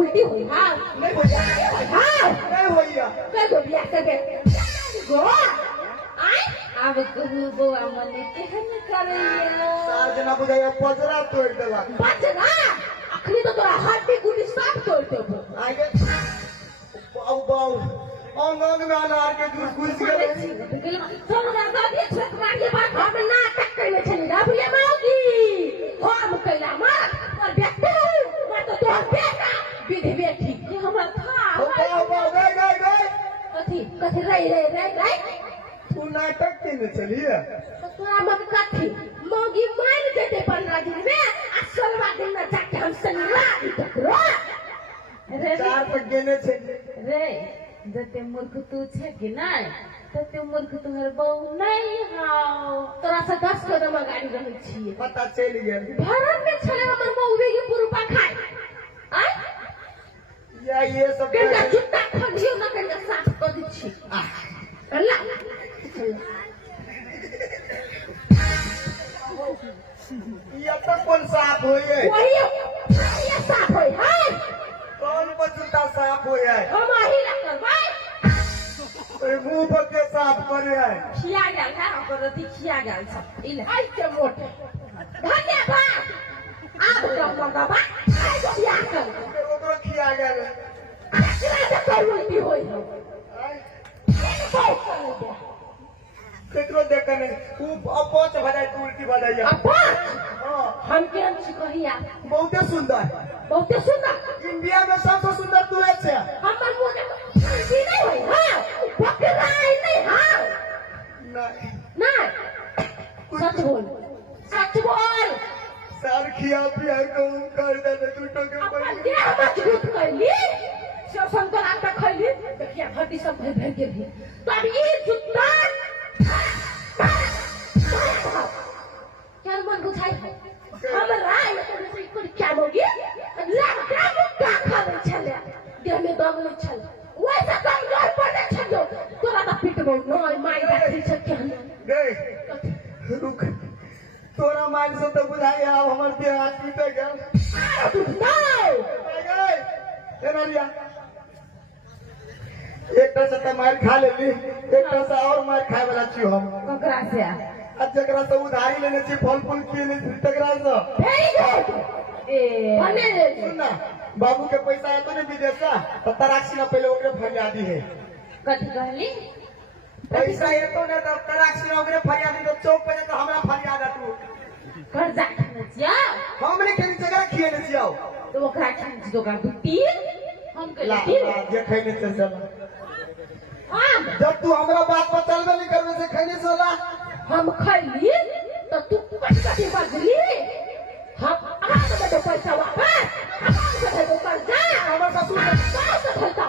उल्टी हुई हां नहीं भैया हां नहीं भैया कर दो बिया करके गो आई अब कहू बुआ मने केहन करैया साजना बुझाया पजरा तोड़ देला बचना अखनी तो तोरा हड्डी गुडी सब तोड़ देबो आगे बाऊ अंग अंग में अनार के जूस घुस गेलै तो लगा दिए छकरा के बात हम नाटक करने छली डबले मागी हम कैला मार और बेटा मैं तो तोर बेटा विधि बेटी ये हमरा था बाऊ गए कथी कथी रे तू नाटक के में चलिए तो तोरा मत कथी मौगी मार देते 15 दिन में आ 16वां दिन में जाके हम सनिला टकरो रे चार तक गेने छे रे जते मूर्ख तू छे कि नहीं तते मूर्ख तोहर बहू नहीं हाउ तोरा से 10 कदम गाड़ी रहै छी पता चल गेल भरम में छले हमर मौगी के पुरुपा खाए आय या ये सब केना जुत्ता खोलियो ना केना साफ कर दी छी अल्लाह ये तो कौन साफ होए वही साफ होय हाय कौन बचता साफ होए है हम आही ना करबै ए मुंह पर के साफ करे है खिया गेल का ओकर अथी खिया गेल छ इले आई के मोटे धन्यवाद आब तो बाबा आई तो बिया कर ओकरो खिया गेल केना से कर उल्टी होई हो केकरो देखने खूब अपच भजाय तू उल्टी भजाय अपच हां हम के हम सिकहिया बहुते सुंदर इंडिया में सबसे सुंदर तू है हमर मुंह में उल्टी नहीं होई हां पकड़ा नहीं हां नहीं सच बोल सार खिया पिया को कर दे तू तो के अपन देह मजबूत करली शोषण तो आता खैली देखिया हड्डी सब भर के भी तो अब ये जुत्ता क्या मन बुझाई है हम राय तो कोई क्या होगी लगता मुक्का खावे छले देह में दगले छले वैसा कमजोर पड़े छलो तोरा का पिटबो नय माई राखी छ के गए रुक तोरा मान से तो बुझाई अब हमर देह हाथ टूटे गेल तू नहीं गए एनरिया एक से मार खा लेली एक से और मार खाए वाला छी हम ककरा से आज जकरा से उधारी लेने छी फल फूल किने तकरा से वेरी गुड ए बने सुन ना बाबू के पैसा है तो नहीं विदेश से तो तराक्षी ना पहले ओकरे फरियादी है कथी कहली पैसा है तो नहीं तो तराक्षी ना ओकरे फरियादी तो चौक पे तो हमरा फरियाद है तू कर जा नचिया हमने के जगह खिए ने छियाओ तो ओकरा खींच दो का दुती हम के ला जे खैने से सब हां जब तू हमरा बात पर चलबे नहीं करबे से खैने से ला हम खैली तो तू कटी बजली हम आके तो पैसा वापस से तो कर जा हमर ससुर से खलता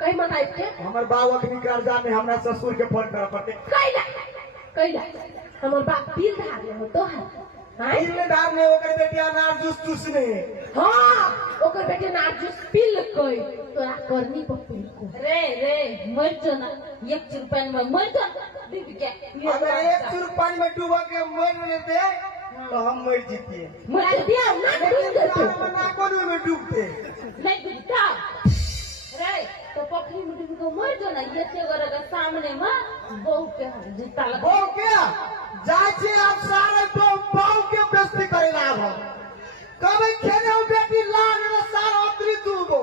कहीं मनाई के हमर बाबा के कर्जा में हमरा ससुर के फंड करा पड़ते कैला हमर बाप बिल धारले हो तो है बिल धार ने ओकर बेटिया नार जूस चूसने हां ओकर बेटे नार जूस पिल कोई तोरा करनी पप्पू को रे मर जो ना 1 रुपया में मर जा दीदी के अगर 1 चुर पानी में डूबा के मर लेते तो हम मर जीते मर दिया ना डूब देते ना कोन में डूबते नहीं डूबता रे तो पखरी में डूब के मर जो ना ये से गरे सामने में बहु के जीता लगा बहु क्या जाचे आप सारे तो बहु के बेइज्जती करेला हम कभी खेले हो बेटी लाग रे सारा उतरी दूगो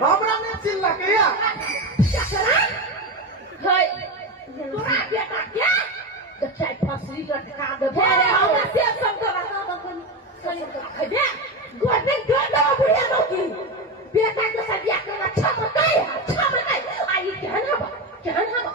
हमरा नहीं चिल्ला के या हाय तोरा बेटा क्या तो चाय फसली लटका दे अरे हमरा से सब का बता दो कनी खदे गोटे गोटे बुढ़िया नो की बेटा के सदिया के छप गई आई कहना